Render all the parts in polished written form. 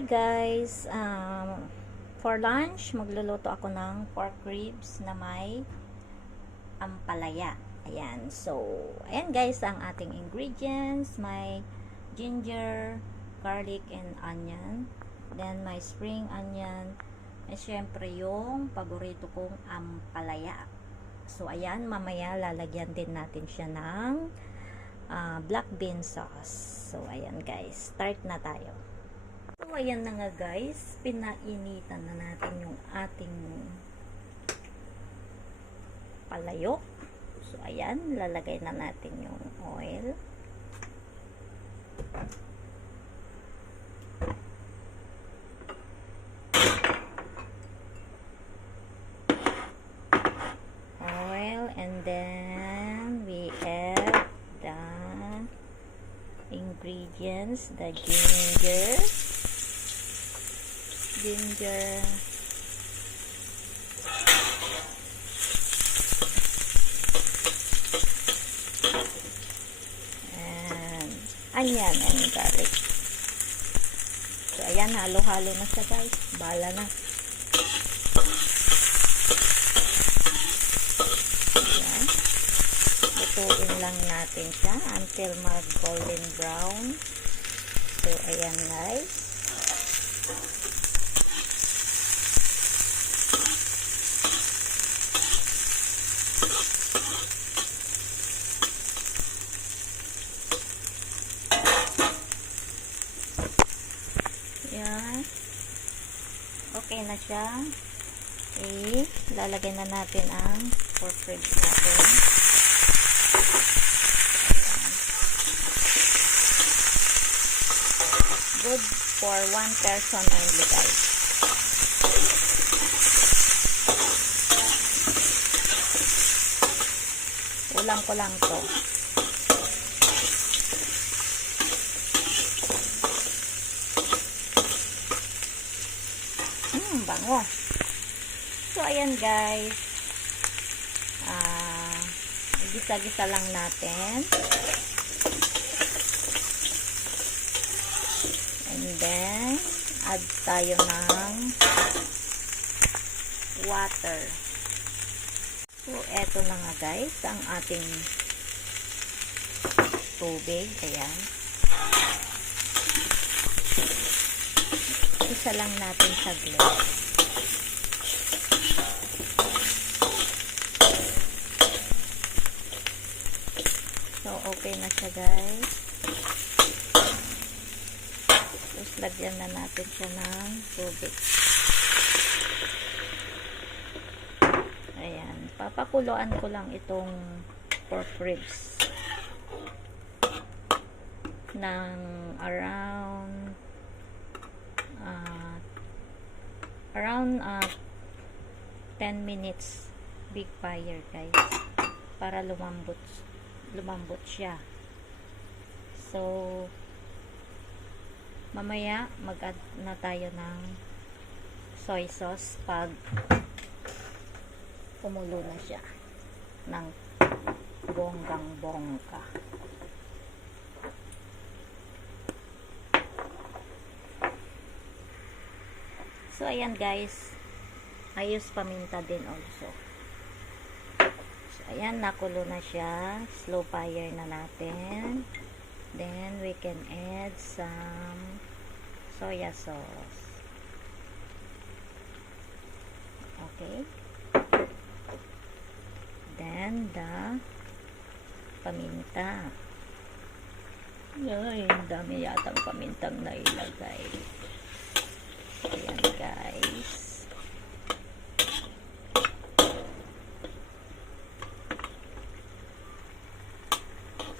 Hi guys, for lunch magluluto ako ng pork ribs na may ampalaya. Ayan, so ayan guys ang ating ingredients. May ginger, garlic and onion, then may spring onion, at syempre yung paborito kong ampalaya. So ayan, mamaya lalagyan din natin siya ng black bean sauce. So ayan guys, start na tayo. So, ayan na nga guys, pinainitan na natin yung ating palayok. So, ayan, lalagay na natin yung oil. Oil, and then we add the ingredients, the ginger, and onion and garlic. So ayan, halo-halo na siya guys, bala na. Ayan, lutuin lang natin siya until mag golden brown. So ayan guys, yan, okay na siya. Lalagay na natin ang pork ribs natin. Good for one person only guys. Ulam ko lang to. Bango. So ayan guys, gisa-gisa lang natin, and then add tayo ng water. So eto na nga guys ang ating tubig. Ayan, isa lang natin saglit. So okay na siya guys. Tapos lagyan na natin siya ng tubig. Ayan, papakuluan ko lang itong pork ribs ng around 10 minutes big fire guys, para lumambot siya. So mamaya mag-add na tayo ng soy sauce pag kumulo na siya ng bonggang bongga. So ayan guys, I use paminta din also. So ayan, nakulo na siya, slow fire na natin. Then we can add some soya sauce. Okay, then the paminta. Ay, dami yatang pamintang na ilagay. Ayan guys,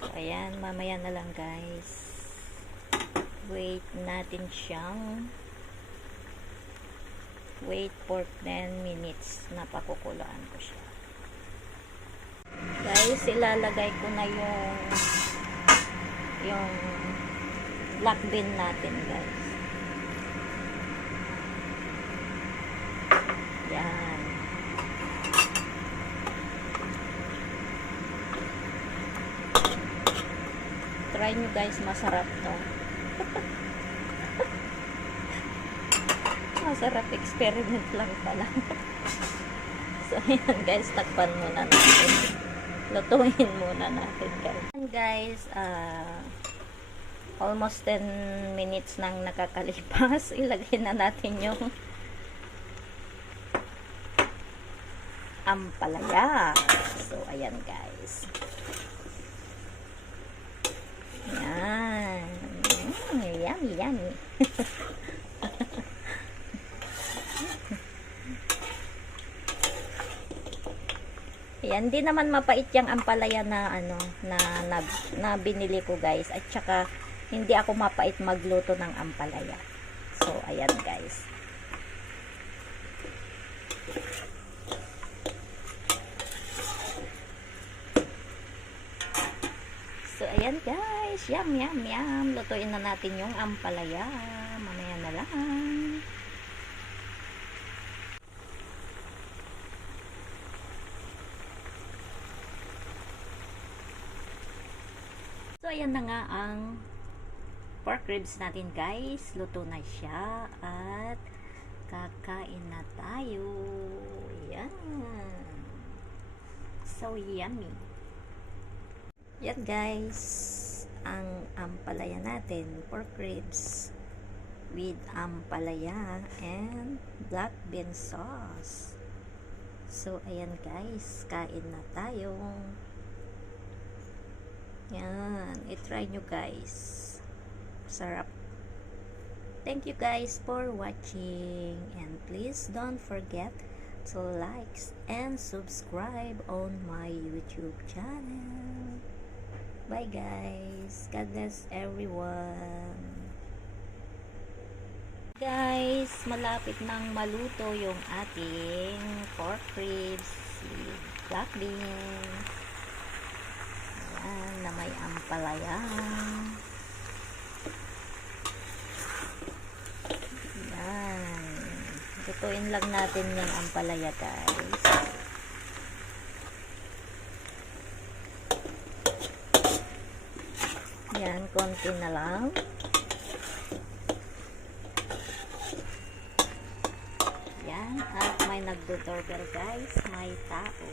so ayan, mamaya na lang guys, wait natin siyang for 10 minutes na pakukuluan ko siya guys. Ilalagay ko na yung black bean natin guys. Yan. Try nyo guys, masarap to. Sarap, experiment lang pala. So, ayan guys, takpan muna natin. Lutuin muna natin guys. Ayan guys, almost 10 minutes nang nakakalipas. Ilagay na natin yung ampalaya. So, ayan guys. Ayan. Yummy, yummy. Ayan, hindi naman mapait yung ampalaya na ano, na binili ko guys. At saka, hindi ako mapait magluto ng ampalaya. So, ayan guys. So, ayan guys. Yum, yum, yum. Lutuin na natin yung ampalaya. Mamaya na lang. So, ayan na nga ang pork ribs natin guys. Luto na siya. At kakain na tayo. Ayan. So, yummy. Yan guys, ang ampalaya natin, pork ribs with ampalaya and black bean sauce. So, ayan guys, kain na tayo. Yan, i-try nyo guys. Sarap. Thank you guys for watching, and please don't forget to like and subscribe on my YouTube channel. Bye guys. God bless everyone. Guys, malapit nang maluto yung ating pork ribs with black beans. Ayan, na may ampalaya. Ayan. Lutuin lang natin yung ampalaya guys. Yan, konti na lang. Yan, at may nagdo-doorbell guys, may tao.